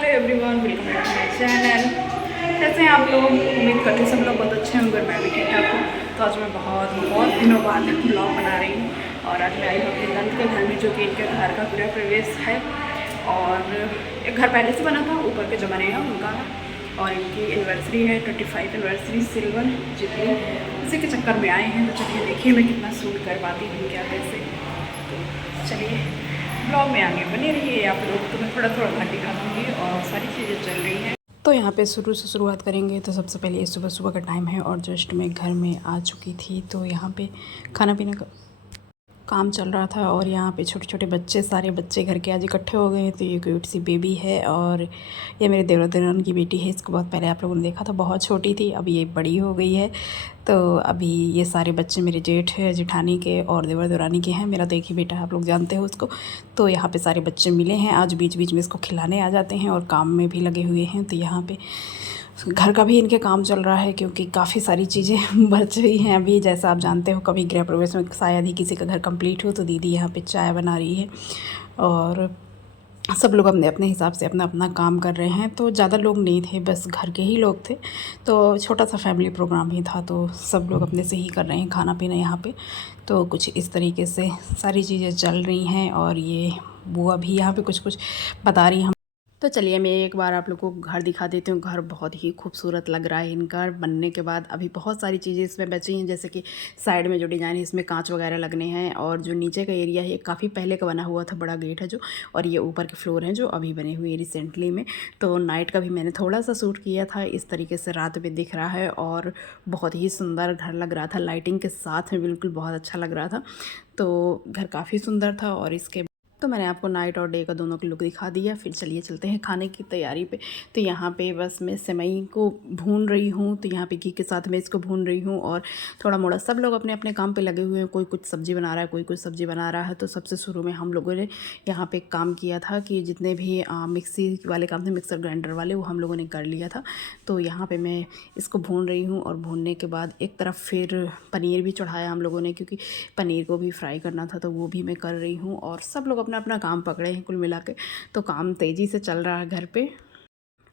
Hello everyone, welcome back to my channel. कैसे हैं आप लोग? उम्मीद करते हैं सब लोग बहुत अच्छे होंगे। मैं भी ठीक ठाक हूँ। तो आज मैं बहुत बहुत दिनों बाद ब्लॉग बना रही हूँ और आज मैं आई हूँ अपने नंद के घर में, जो कि इनके घर का गृह प्रवेश है। और एक घर पहले से बना था, ऊपर के जो बने हैं उनका है। और इनकी एनिवर्सरी है, 25 एनिवर्सरी सिल्वर जुबली, उसी के चक्कर में आए हैं। तो चलिए देखिए मैं कितना शूट कर पाती हूँ, क्या कैसे। तो चलिए ब्लॉग में आगे बने रहिए आप लोग। तो मैं थोड़ा थोड़ा घर दिखा दूँगी और सारी चीज़ें चल रही हैं। तो यहाँ पे शुरू से शुरुआत करेंगे। तो सबसे पहले सुबह सुबह का टाइम है और जस्ट मैं घर में आ चुकी थी। तो यहाँ पे खाना पीना का काम चल रहा था और यहाँ पे छोटे छोटे बच्चे, सारे बच्चे घर के आज इकट्ठे हो गए हैं। तो ये क्यूट सी बेबी है और ये मेरे देवरान की बेटी है। इसको बहुत पहले आप लोगों ने देखा था, बहुत छोटी थी, अब ये बड़ी हो गई है। तो अभी ये सारे बच्चे मेरे जेठ है, जेठानी के और देवर देवरानी के हैं। मेरा तो एक ही बेटा है, आप लोग जानते हो उसको। तो यहाँ पे सारे बच्चे मिले हैं आज, बीच बीच में इसको खिलाने आ जाते हैं और काम में भी लगे हुए हैं। तो यहाँ पे घर का भी इनके काम चल रहा है, क्योंकि काफ़ी सारी चीज़ें बच रही हैं अभी। जैसा आप जानते हो, कभी गृह प्रवेश में शायद ही किसी का घर कंप्लीट हो। तो दीदी यहाँ पे चाय बना रही है और सब लोग अपने अपने हिसाब से अपना अपना काम कर रहे हैं। तो ज़्यादा लोग नहीं थे, बस घर के ही लोग थे। तो छोटा सा फैमिली प्रोग्राम ही था। तो सब लोग अपने से ही कर रहे हैं खाना पीना यहाँ पे। तो कुछ इस तरीके से सारी चीज़ें चल रही हैं और ये बुआ भी यहाँ पे कुछ कुछ बता रही हैं। तो चलिए मैं एक बार आप लोगों को घर दिखा देती हूँ। घर बहुत ही खूबसूरत लग रहा है इनका बनने के बाद। अभी बहुत सारी चीज़ें इसमें बची हैं, जैसे कि साइड में जो डिज़ाइन है इसमें कांच वगैरह लगने हैं। और जो नीचे का एरिया है ये काफ़ी पहले का बना हुआ था, बड़ा गेट है जो। और ये ऊपर के फ्लोर हैं जो अभी बने हुए हैं रिसेंटली में। तो नाइट का भी मैंने थोड़ा सा शूट किया था, इस तरीके से रात में दिख रहा है और बहुत ही सुंदर घर लग रहा था, लाइटिंग के साथ में बिल्कुल बहुत अच्छा लग रहा था। तो घर काफ़ी सुंदर था। और इसके तो मैंने आपको नाइट और डे का दोनों का लुक दिखा दिया। फिर चलिए चलते हैं खाने की तैयारी पे। तो यहाँ पे बस मैं सेवई को भून रही हूँ। तो यहाँ पे घी के साथ मैं इसको भून रही हूँ और थोड़ा मोड़ा सब लोग अपने अपने काम पे लगे हुए हैं। कोई कुछ सब्ज़ी बना रहा है, कोई कुछ सब्ज़ी बना रहा है। तो सबसे शुरू में हम लोगों ने यहाँ पे काम किया था कि जितने भी मिक्सी वाले काम थे, मिक्सर ग्राइंडर वाले, वो हम लोगों ने कर लिया था। तो यहाँ पर मैं इसको भून रही हूँ और भूनने के बाद एक तरफ फिर पनीर भी चढ़ाया हम लोगों ने, क्योंकि पनीर को भी फ्राई करना था। तो वो भी मैं कर रही हूँ और सब लोग अपना अपना काम पकड़े हैं कुल मिला के। तो काम तेज़ी से चल रहा है घर पे।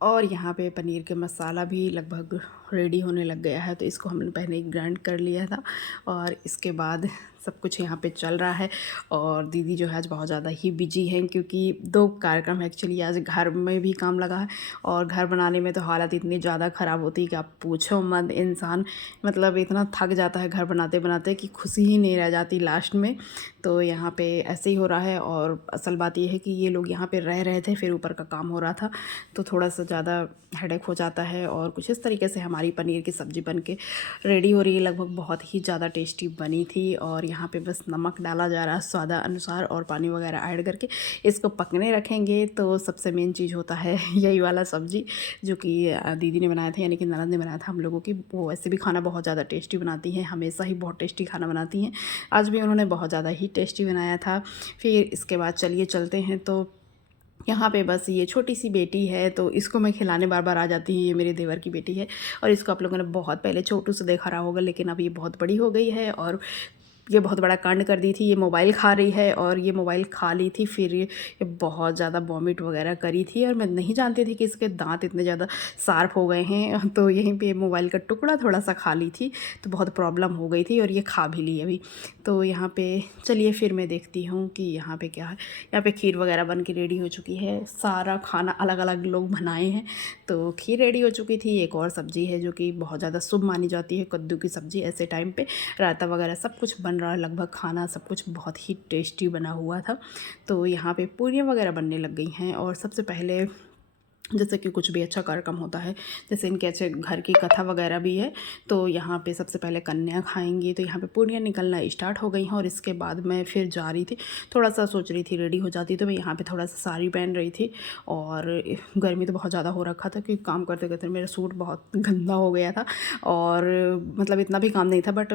और यहाँ पे पनीर के मसाला भी लगभग रेडी होने लग गया है। तो इसको हमने पहले ही ग्राइंड कर लिया था और इसके बाद सब कुछ यहाँ पे चल रहा है। और दीदी जो है आज बहुत ज़्यादा ही बिजी हैं, क्योंकि 2 कार्यक्रम एक्चुअली आज घर में भी काम लगा है। और घर बनाने में तो हालत इतनी ज़्यादा ख़राब होती है कि आप पूछो मत। इंसान मतलब इतना थक जाता है घर बनाते बनाते कि खुशी ही नहीं रह जाती लास्ट में। तो यहाँ पे ऐसे ही हो रहा है। और असल बात यह है कि ये लोग यहाँ पे रह रहे थे, फिर ऊपर का काम हो रहा था, तो थोड़ा सा ज़्यादा हेडेक हो जाता है। और कुछ इस तरीके से हमारी पनीर की सब्ज़ी बन के रेडी हो रही है। लगभग बहुत ही ज़्यादा टेस्टी बनी थी। और यहाँ पे बस नमक डाला जा रहा है स्वादानुसार और पानी वगैरह ऐड करके इसको पकने रखेंगे। तो सबसे मेन चीज़ होता है यही वाला सब्ज़ी, जो कि दीदी ने बनाया था, यानी कि ननद ने बनाया था हम लोगों की। वो वैसे भी खाना बहुत ज़्यादा टेस्टी बनाती हैं, हमेशा ही बहुत टेस्टी खाना बनाती हैं। आज भी उन्होंने बहुत ज़्यादा ही टेस्टी बनाया था। फिर इसके बाद चलिए चलते हैं। तो यहाँ पे बस ये छोटी सी बेटी है, तो इसको मैं खिलाने बार बार आ जाती हूँ। ये मेरे देवर की बेटी है और इसको आप लोगों ने बहुत पहले छोटू से देखा रहा होगा, लेकिन अब ये बहुत बड़ी हो गई है और ये बहुत बड़ा कांड कर दी थी। ये मोबाइल खा रही है और ये मोबाइल खा ली थी, फिर ये बहुत ज़्यादा वॉमिट वगैरह करी थी। और मैं नहीं जानती थी कि इसके दांत इतने ज़्यादा शार्प हो गए हैं। तो यहीं पे मोबाइल का टुकड़ा थोड़ा सा खा ली थी, तो बहुत प्रॉब्लम हो गई थी और ये खा भी ली अभी। तो यहाँ पे चलिए फिर मैं देखती हूँ कि यहाँ पे क्या है। यहाँ पे खीर वगैरह बन के रेडी हो चुकी है। सारा खाना अलग अलग लोग बनाए हैं। तो खीर रेडी हो चुकी थी। एक और सब्ज़ी है जो कि बहुत ज़्यादा शुभ मानी जाती है, कद्दू की सब्ज़ी। ऐसे टाइम पे रायता वगैरह सब कुछ बन रहा है, लगभग खाना सब कुछ बहुत ही टेस्टी बना हुआ था। तो यहाँ पे पूरियाँ वगैरह बनने लग गई हैं। और सबसे पहले जैसे कि कुछ भी अच्छा कार्यक्रम होता है, जैसे इनके अच्छे घर की कथा वगैरह भी है, तो यहाँ पे सबसे पहले कन्या खाएंगी। तो यहाँ पे पूरियाँ निकलना स्टार्ट हो गई हैं। और इसके बाद मैं फिर जा रही थी, थोड़ा सा सोच रही थी रेडी हो जाती। तो मैं यहाँ पे थोड़ा सा साड़ी पहन रही थी और गर्मी तो बहुत ज़्यादा हो रखा था, क्योंकि काम करते करते मेरा सूट बहुत गंदा हो गया था। और मतलब इतना भी काम नहीं था, बट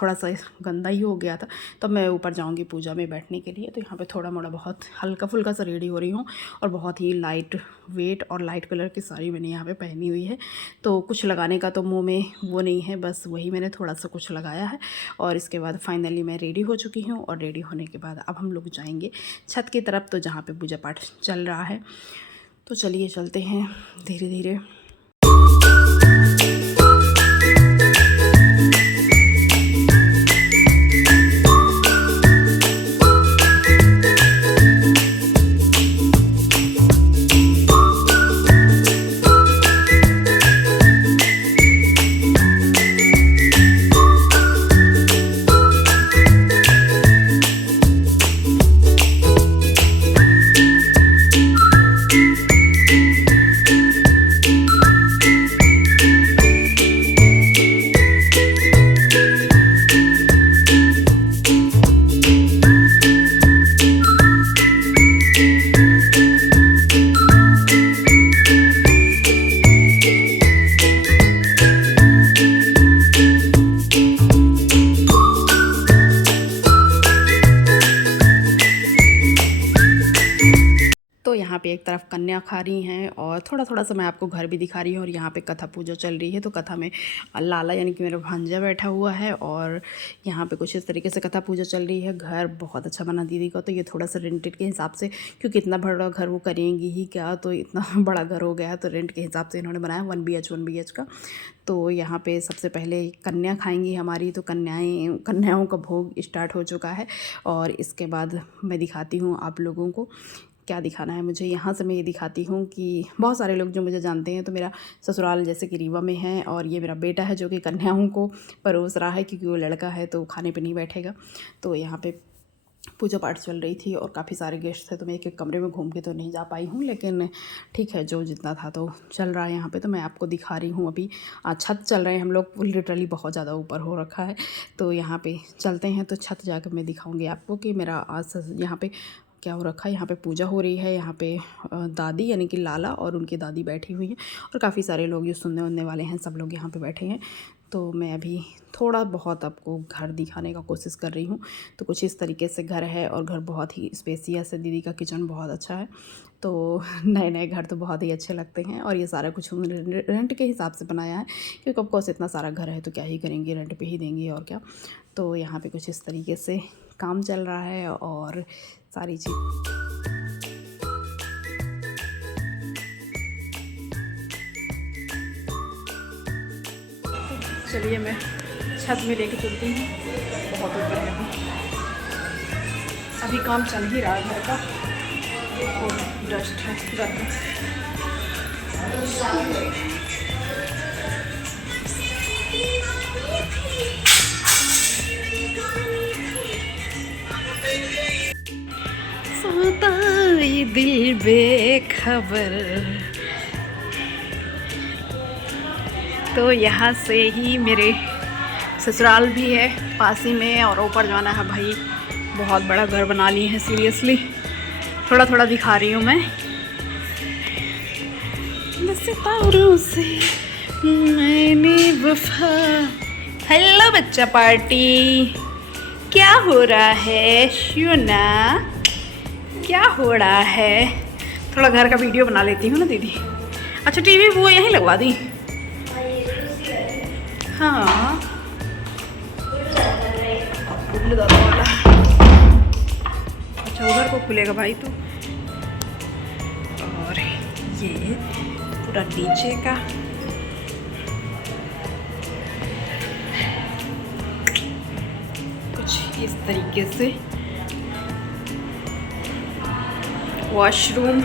थोड़ा सा गंदा ही हो गया था। तो मैं ऊपर जाऊँगी पूजा में बैठने के लिए। तो यहाँ पर थोड़ा मोड़ा बहुत हल्का फुल्का सा रेडी हो रही हूँ और बहुत ही लाइट वेट और लाइट कलर की साड़ी मैंने यहाँ पे पहनी हुई है। तो कुछ लगाने का तो मुंह में वो नहीं है, बस वही मैंने थोड़ा सा कुछ लगाया है। और इसके बाद फाइनली मैं रेडी हो चुकी हूँ। और रेडी होने के बाद अब हम लोग जाएंगे छत की तरफ, तो जहाँ पे पूजा पाठ चल रहा है। तो चलिए चलते हैं धीरे धीरे। तो यहाँ पे एक तरफ कन्या खा रही हैं और थोड़ा थोड़ा सा मैं आपको घर भी दिखा रही हूँ। और यहाँ पे कथा पूजा चल रही है, तो कथा में लाला यानी कि मेरा भांजा बैठा हुआ है और यहाँ पे कुछ इस तरीके से कथा पूजा चल रही है। घर बहुत अच्छा बना दीदी का, तो ये थोड़ा सा रेंटेड के हिसाब से, क्योंकि इतना बड़ा घर वो करेंगी ही क्या, तो इतना बड़ा घर हो गया, तो रेंट के हिसाब से इन्होंने बनाया 1 BH का। तो यहाँ पे सबसे पहले कन्या खाएंगी हमारी, तो कन्याओं का भोग स्टार्ट हो चुका है। और इसके बाद मैं दिखाती हूँ आप लोगों को क्या दिखाना है मुझे। यहाँ से मैं ये दिखाती हूँ कि बहुत सारे लोग जो मुझे जानते हैं, तो मेरा ससुराल जैसे कि रीवा में है और ये मेरा बेटा है जो कि कन्याओं को परोस रहा है, क्योंकि वो लड़का है तो खाने पे नहीं बैठेगा। तो यहाँ पे पूजा पाठ चल रही थी और काफ़ी सारे गेस्ट थे, तो मैं एक कमरे में घूम के तो नहीं जा पाई हूँ, लेकिन ठीक है जो जितना था तो चल रहा है यहाँ पे। तो मैं आपको दिखा रही हूँ अभी छत चल रहे हैं हम लोग, लिटरली बहुत ज़्यादा ऊपर हो रखा है। तो यहाँ पे चलते हैं, तो छत जाकर मैं दिखाऊँगी आपको कि मेरा आज यहाँ पे क्या हो रखा है। यहाँ पे पूजा हो रही है, यहाँ पे दादी यानी कि लाला और उनकी दादी बैठी हुई हैं और काफ़ी सारे लोग जो सुनने उनने वाले हैं सब लोग यहाँ पे बैठे हैं। तो मैं अभी थोड़ा बहुत आपको घर दिखाने का कोशिश कर रही हूँ। तो कुछ इस तरीके से घर है और घर बहुत ही स्पेसियस है। दीदी का किचन बहुत अच्छा है। तो नए नए घर तो बहुत ही अच्छे लगते हैं और ये सारा कुछ रेंट के हिसाब से बनाया है, क्योंकि ऑफकोर्स इतना सारा घर है तो क्या ही करेंगे, रेंट पे ही देंगे और क्या। तो यहाँ पे कुछ इस तरीके से काम चल रहा है और सारी चीज़। चलिए मैं छत में लेके चलती हूँ, बहुत ऊपर है अभी काम चल ही रहा है घर का और डस्ट है घर में। सोता ये दिल बेखबर। तो यहाँ से ही मेरे ससुराल भी है पास ही में, और ऊपर जाना है भाई। बहुत बड़ा घर बना लिए हैं सीरियसली। थोड़ा थोड़ा दिखा रही हूँ मैं। सितारों से मैंने वफा। हेलो बच्चा पार्टी, क्या हो रहा है शोना, क्या हो रहा है। थोड़ा घर का वीडियो बना लेती हूँ ना दीदी। अच्छा टीवी वो यहीं लगवा दी। हाँ वाला। अच्छा उधर को खुलेगा भाई तो। और ये पूरा नीचे का कुछ इस तरीके से वॉशरूम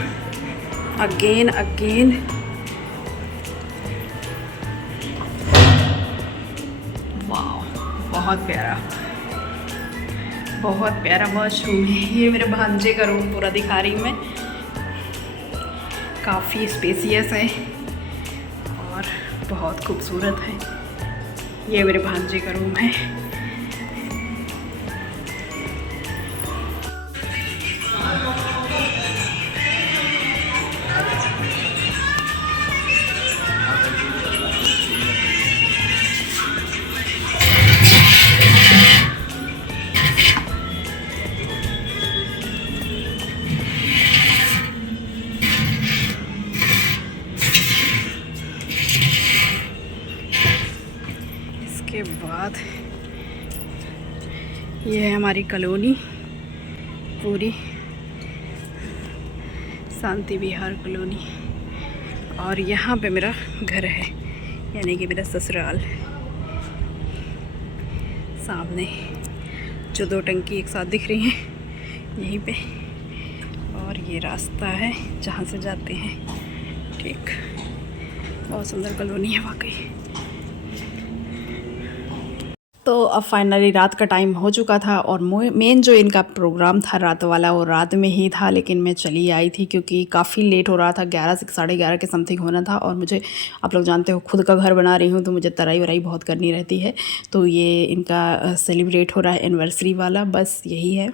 अगेन वाह बहुत प्यारा वॉशरूम है। ये मेरे भांजे का रूम पूरा दिखा रही हूँ मैं। काफ़ी स्पेसियस है और बहुत खूबसूरत है। ये मेरे भांजे का रूम है। के बाद ये है हमारी कॉलोनी पूरी, शांति विहार कॉलोनी। और यहाँ पे मेरा घर है, यानी कि मेरा ससुराल। सामने जो 2 टंकी एक साथ दिख रही हैं यहीं पे, और ये रास्ता है जहाँ से जाते हैं। ठीक, बहुत सुंदर कॉलोनी है वाकई। तो अब फाइनली रात का टाइम हो चुका था, और मेन जो इनका प्रोग्राम था रात वाला वो रात में ही था, लेकिन मैं चली आई थी क्योंकि काफ़ी लेट हो रहा था। 11 से 11:30 के समथिंग होना था, और मुझे, आप लोग जानते हो, खुद का घर बना रही हूँ तो मुझे तराई वराई बहुत करनी रहती है। तो ये इनका सेलिब्रेट हो रहा है एनिवर्सरी वाला, बस यही है।